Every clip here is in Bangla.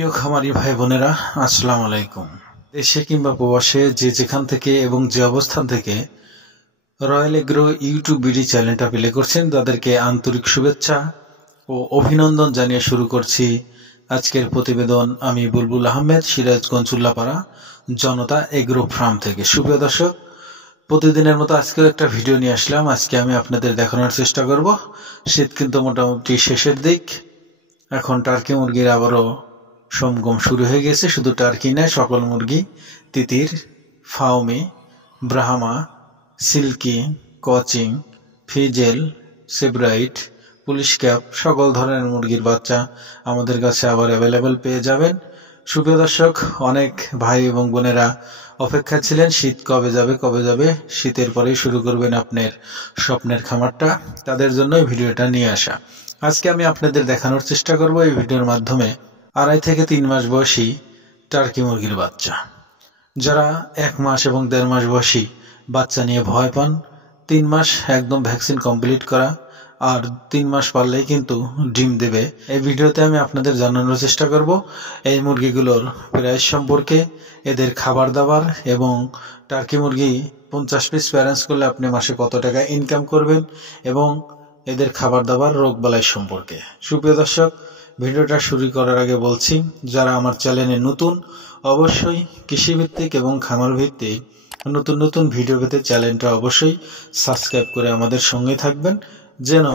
প্রিয় খামারি ভাই বোনেরা, আসসালামু আলাইকুম। দেশে কিংবা প্রবাসে যে যেখান থেকে এবং যে অবস্থান থেকে রয়্যাল এগ্রো ইউটিউব বিডি চ্যানেলটা প্লে করছেন তাদেরকে আন্তরিক শুভেচ্ছা ও অভিনন্দন জানিয়ে শুরু করছি আজকের প্রতিবেদন। আমি বুলবুল আহমেদ, সিরাজগঞ্জ উল্লাপাড়া জনতা এগ্রো ফার্ম থেকে। সুপ্রিয় দর্শক, প্রতিদিনের মতো আজকেও একটা ভিডিও নিয়ে আসলাম। আজকে আমি আপনাদের দেখানোর চেষ্টা করব, শীত কিন্তু মোটামুটি শেষের দিক। এখন টার্কি মুরগির আবারও সমাগম শুরু হয়ে গেছে। শুধু টার্কি নয়, সকল মুরগি, তিতির, ফাউমি, Brahma, silky, coaching, ফিজেল, Sebright, police cap, সকল ধরনের মুরগির বাচ্চা আমাদের কাছে আবার অ্যাভেলেবেল পেয়ে যাবেন। সুপ্রিয় দর্শক, অনেক ভাই এবং বোনেরা অপেক্ষা ছিলেন শীত কবে যাবে, শীতের পরেই শুরু করবেন আপনার স্বপ্নের খামারটা। তাদের জন্যই ভিডিওটা নিয়ে আসা। আজকে আমি আপনাদের দেখানোর চেষ্টা করব এই ভিডিওর মাধ্যমে 2.5 থেকে 3 মাস বয়সী টার্কি মুরগির বাচ্চা। যারা 1 মাস এবং 1.5 মাস বয়সী বাচ্চা নিয়ে ভয় পান, 3 মাস একদম ভ্যাকসিন কমপ্লিট করা আর 3 মাস পারলেই কিন্তু ডিম দেবে। এই ভিডিওতে আমি আপনাদের জানানোর চেষ্টা করব এই মুরগিগুলোর প্রাইস সম্পর্কে, এদের খাবার দাবার এবং টার্কি মুরগি 50 পিস প্যারেন্টস করলে আপনি মাসে কত টাকা ইনকাম করবেন এবং এদের খাবার দাবার রোগবালাই সম্পর্কে। সুপ্রিয় দর্শক, ভিডিওটা শুরু করার আগে বলছি, যারা আমার চ্যানেলে নতুন, অবশ্যই কৃষিভিত্তিক এবং খামার ভিত্তিক নতুন নতুন ভিডিও পেতে চ্যানেলটা অবশ্যই সাবস্ক্রাইব করে আমাদের সঙ্গে থাকবেন, যেন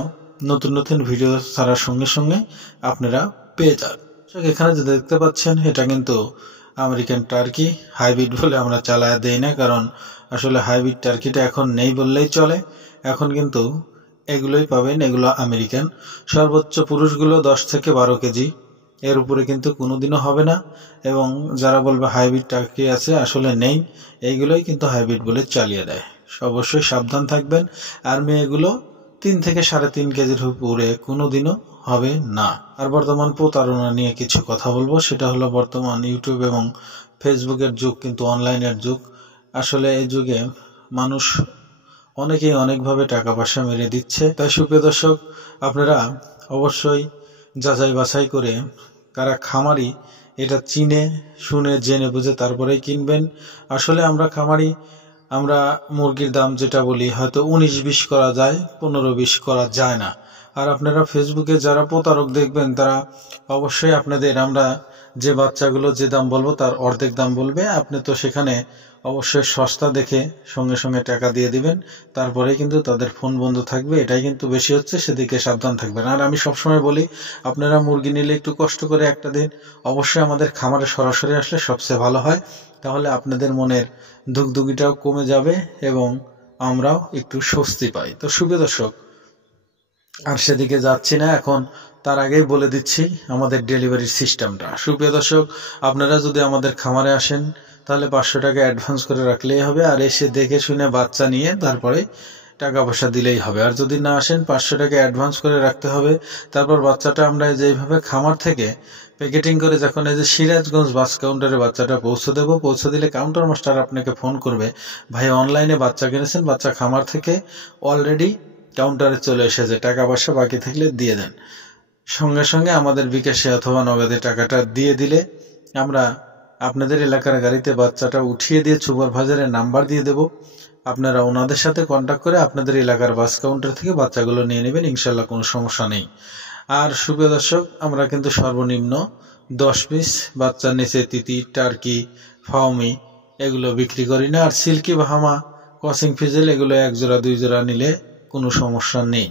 নতুন নতুন ভিডিও ছাড়ার সঙ্গে সঙ্গে আপনারা পেয়ে যান। এখানে যে দেখতে পাচ্ছেন, এটা কিন্তু আমেরিকান টার্কি হাইব্রিড বলে আমরা চালায় দেই না, কারণ আসলে হাইব্রিড টার্কিটা এখন নেই বললেই চলে। এখন কিন্তু এগুলোই পাবেন, এগুলো আমেরিকান। সর্বোচ্চ পুরুষগুলো 10 থেকে 12 কেজি, এর উপরে কিন্তু কোনোদিনও হবে না। এবং যারা বলবে হাইব্রিড টার্কি আছে, আসলে নেই, এইগুলোই কিন্তু হাইব্রিড বলে চালিয়ে দেয়। অবশ্যই সাবধান থাকবেন। আর মেয়েগুলো 3 থেকে 3.5 কেজির উপরে কোনোদিনও হবে না। আর বর্তমান প্রতারণা নিয়ে কিছু কথা বলবো, সেটা হলো বর্তমান ইউটিউব এবং ফেসবুকের যুগ, কিন্তু অনলাইনের যুগ। আসলে এই যুগে মানুষ অনেকেই অনেকভাবে টাকা পয়সা মেরে দিচ্ছে। তাই সুপ্রিয় দর্শক, আপনারা অবশ্যই যাচাই বাছাই করে কারা খামারি এটা চিনে শুনে জেনে বুঝে তারপরেই কিনবেন। আসলে আমরা খামারি, আমরা মুরগির দাম যেটা বলি হয়তো 19-20 করা যায়, 15-20 করা যায় না। আর আপনারা ফেসবুকে যারা প্রতারক দেখবেন, তারা অবশ্যই আপনাদের আমরা যে বাচ্চাগুলো যে দাম বলবো তার অর্ধেক দাম বলবে। আপনি তো সেখানে অবশ্যই সস্তা দেখে সঙ্গে সঙ্গে টাকা দিয়ে দিবেন, তারপরে কিন্তু তাদের ফোন বন্ধ থাকবে। এটাই কিন্তু বেশি হচ্ছে, সেদিকে সাবধান থাকবেন। আর আমি সবসময় বলি, আপনারা মুরগি নিলে একটু কষ্ট করে একটা দিন অবশ্যই আমাদের খামারে সরাসরি আসলে সবচেয়ে ভালো হয়। তাহলে আপনাদের মনের ধুকধুকিটাও কমে যাবে এবং আমরাও একটু স্বস্তি পাই। তো সুপ্রিয় দর্শক, আর সেদিকে যাচ্ছি না, এখন তার আগেই বলে দিচ্ছি আমাদের ডেলিভারির সিস্টেমটা। সুপ্রিয় দর্শক, আপনারা যদি আমাদের খামারে আসেন তাহলে 500 টাকা অ্যাডভান্স করে রাখলেই হবে, আর এসে দেখে শুনে বাচ্চা নিয়ে তারপরে টাকা পয়সা দিলেই হবে। আর যদি না আসেন, 500 টাকা অ্যাডভান্স করে রাখতে হবে। তারপর বাচ্চাটা আমরা যেইভাবে খামার থেকে প্যাকেটিং করে যখন এই যে সিরাজগঞ্জ বাস কাউন্টারে বাচ্চাটা পৌঁছে দেবো, পৌঁছে দিলে কাউন্টার মাস্টার আপনাকে ফোন করবে, ভাই অনলাইনে বাচ্চা কিনেছেন, বাচ্চা খামার থেকে অলরেডি কাউন্টারে চলে এসেছে, টাকা পয়সা বাকি থাকলে দিয়ে দেন। সঙ্গে সঙ্গে আমাদের বিকাশে অথবা নগদে টাকাটা দিয়ে দিলে আমরা আপনাদের এলাকার গাড়িতে বাচ্চাটা উঠিয়ে দিয়ে সুপারভাইজারের নাম্বার দিয়ে দেব। আপনারা ওনাদের সাথে কন্ট্যাক্ট করে আপনাদের এলাকার বাস কাউন্টার থেকে বাচ্চাগুলো নিয়ে নেবেন, ইনশাল্লাহ কোনো সমস্যা নেই। আর সুপ্রিয় দর্শক, আমরা কিন্তু সর্বনিম্ন 10 পিস বাচ্চার নিচে তিতি, টার্কি, ফাউমি এগুলো বিক্রি করি না। আর সিল্কি, বাহামা, ক্রসিং ফিজেল এগুলো 1 জোড়া 2 জোড়া নিলে কোনো সমস্যা নেই।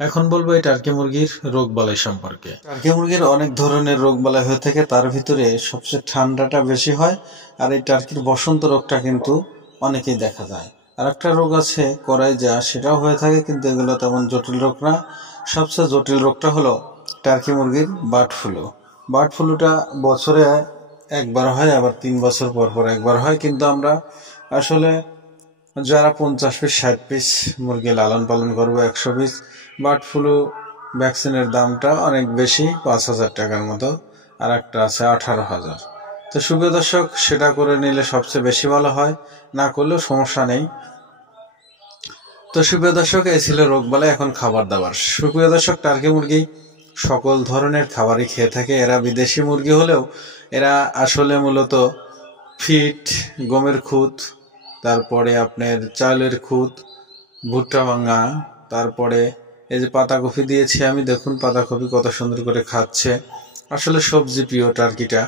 এখন বলবো এই টার্কি মুরগির রোগ বালাই সম্পর্কে। টার্কি মুরগির অনেক ধরনের রোগ বালাই হয়ে থাকে, তার ভিতরে সবচেয়ে ঠান্ডাটা বেশি হয়। আর এই টার্কির বসন্ত রোগটা কিন্তু অনেকেই দেখা যায়। আর একটা রোগ আছে করাইজা, সেটাও হয়ে থাকে, কিন্তু এগুলো তেমন জটিল রোগ না। সবচেয়ে জটিল রোগটা হলো টার্কি মুরগির বার্ড ফ্লু। বার্ড ফ্লুটা বছরে একবার হয়, আবার 3 বছর পর পর একবার হয়। কিন্তু আমরা আসলে যারা 50 পিস 60 পিস মুরগি লালন পালন করবো, 100 পিস, বার্ড ফ্লু ভ্যাকসিনের দামটা অনেক বেশি, 5,000 টাকার মতো। আর একটা আছে 18,000। তো সুপ্রিয় দর্শক, সেটা করে নিলে সবচেয়ে বেশি ভালো হয়, না করলেও সমস্যা নেই। তো সুপ্রিয় দর্শক, এই ছিল রোগবালাই। এখন খাবার দাবার। সুপ্রিয় দর্শক, টার্কি মুরগি সকল ধরনের খাবারই খেয়ে থাকে। এরা বিদেশি মুরগি হলেও এরা আসলে মূলত ফিট, গমের খুদ, তারপরে আপনার চালের খুদ, ভুট্টা ভাঙা, তারপরে এই যে পাতাকপি দিয়েছি আমি, দেখুন পাতাকপি কত সুন্দর করে খাচ্ছে। আসলে সবজি প্রিয় টার্কিটা।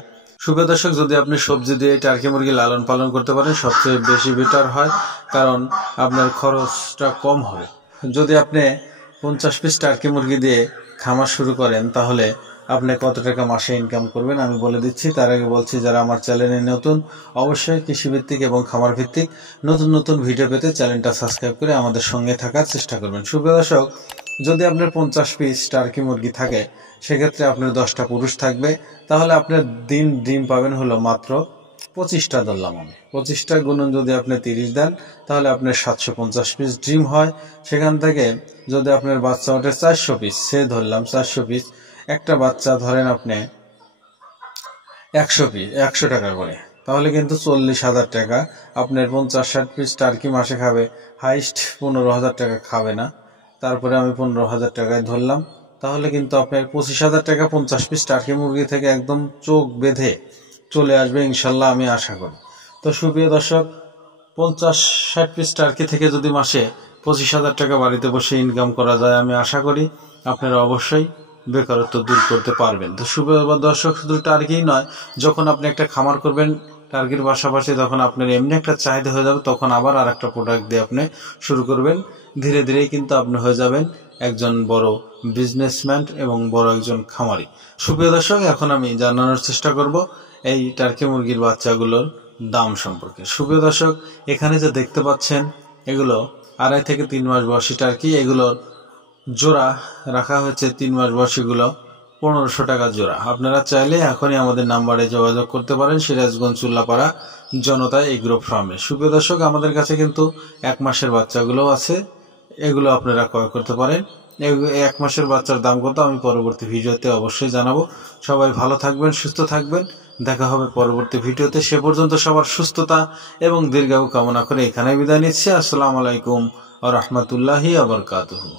সুপ্রিয় দর্শক, যদি আপনি সবজি দিয়ে টার্কি মুরগি লালন পালন করতে পারেন সবচেয়ে বেশি বেটার হয়, কারণ আপনার খরচটা কম হবে। যদি আপনি 50 পিস টার্কি মুরগি দিয়ে খামার শুরু করেন তাহলে আপনি কত টাকা মাসে ইনকাম করবেন আমি বলে দিচ্ছি। তার আগে বলছি, যারা আমার চ্যানেলে নতুন অবশ্যই কৃষিভিত্তিক এবং খামার ভিত্তিক নতুন নতুন ভিডিও পেতে চ্যানেলটা সাবস্ক্রাইব করে আমাদের সঙ্গে থাকার চেষ্টা করবেন। সুপ্রিয় দর্শক, যদি আপনার 50 পিস টার্কি মুরগি থাকে সেক্ষেত্রে আপনার 10টা পুরুষ থাকবে, তাহলে আপনার ডিম পাবেন হলো মাত্র 25টা। ধরলাম আমি 25টা গুণন যদি আপনি 30 দেন তাহলে আপনার 750 পিস ডিম হয়। সেখান থেকে যদি আপনার বাচ্চা ওঠে 400 পিস, সে ধরলাম 400 পিস, একটা বাচ্চা ধরেন আপনি 100 পিস 100 টাকা করে, তাহলে কিন্তু 40,000 টাকা। আপনার 50-60 পিস টার্কি মাসে খাবে, হাইস্ট 15,000 টাকা খাবে না। তারপরে আমি 15,000 টাকায় ধরলাম, তাহলে কিন্তু আপনার 25,000 টাকা 50 পিস টার্কি মুরগি থেকে একদম চোখ বেঁধে চলে আসবে ইনশাল্লাহ, আমি আশা করি। তো সুপ্রিয় দর্শক, 50-60 পিস টার্কি থেকে যদি মাসে 25,000 টাকা বাড়িতে বসে ইনকাম করা যায়, আমি আশা করি আপনারা অবশ্যই বেকারত্ব দূর করতে পারবেন। তো সুপ্রিয় দর্শক, শুধু টার্কি নয়, যখন আপনি একটা খামার করবেন টার্কির পাশাপাশি তখন আপনার এমনি একটা চাহিদা হয়ে যাবে, তখন আবার আর একটা প্রোডাক্ট দিয়ে আপনি শুরু করবেন। ধীরে ধীরেই কিন্তু আপনি হয়ে যাবেন একজন বড় বিজনেসম্যান এবং বড় একজন খামারি। সুপ্রিয় দর্শক, এখন আমি জানানোর চেষ্টা করব এই টার্কি মুরগির বাচ্চাগুলোর দাম সম্পর্কে। সুপ্রিয় দর্শক, এখানে যে দেখতে পাচ্ছেন এগুলো 2.5 থেকে 3 মাস বয়সী টার্কি। এগুলোর জোড়া রাখা হয়েছে 3 মাস বয়সীগুলো 1500 টাকা জোড়া। আপনারা চাইলে এখনই আমাদের নাম্বারে যোগাযোগ করতে পারেন, সিরাজগঞ্জ চুল্লাপাড়া জনতা এগ্রো ফার্মে। সুপ্রিয় দর্শক, আমাদের কাছে কিন্তু 1 মাসের বাচ্চাগুলোও আছে, এগুলো আপনারা ক্রয় করতে পারেন। 1 মাসের বাচ্চার দাম কত আমি পরবর্তী ভিডিওতে অবশ্যই জানাবো। সবাই ভালো থাকবেন, সুস্থ থাকবেন, দেখা হবে পরবর্তী ভিডিওতে। সে পর্যন্ত সবার সুস্থতা এবং দীর্ঘায়ু কামনা করে এখানে বিদায় নিচ্ছি। আসসালামু আলাইকুম ওয়া রাহমাতুল্লাহি ওয়া বারাকাতুহু।